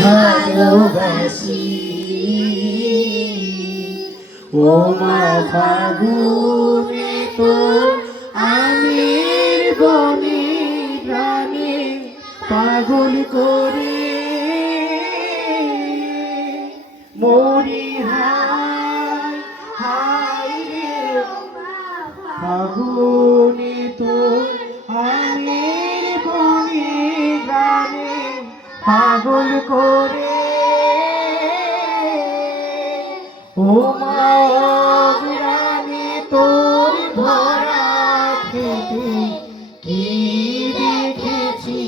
ভালোবাসি। ও মা ফাগুনে তোর আমের বনে প্রাণে পাগল করে মরি হায় হায় রে ফাগুনে তোর আমের বনে প্রাণে পাগল করে। ও মা অগ্রাণে তোর ভরা খেতে কি দেখেছি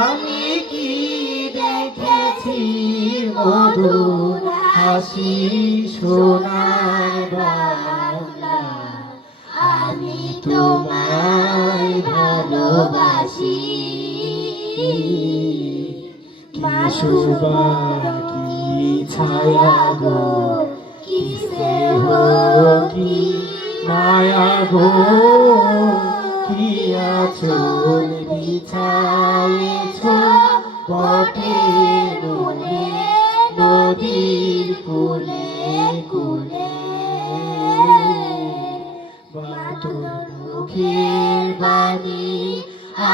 আমি, কি দেখেছি মধুর হাসি সোনার বাংলা। আমি তোমায় ভালোবাসি। কি শোভা কি ছায়া গো, কি স্নেহ কি মায়া গো, কি আঁচল বিছায়েছ বটের মূলে নদীর কূলে কূলে। তোর মুখের বাণী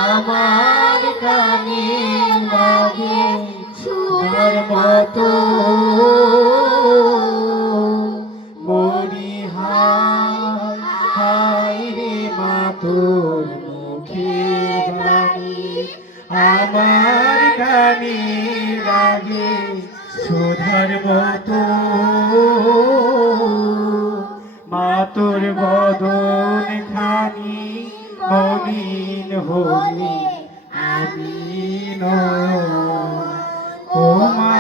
আমার কানে লাগে সুধার মতো। মরি হায় হায় রে মা তোর মুখের বাণী আমার কানে লাগে সুধার মতো। মা তোর বদন খানি মলিন হলে আমি নয়ন, ও মা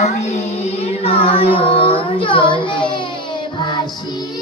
আমি নয়ন জলে ভাসি।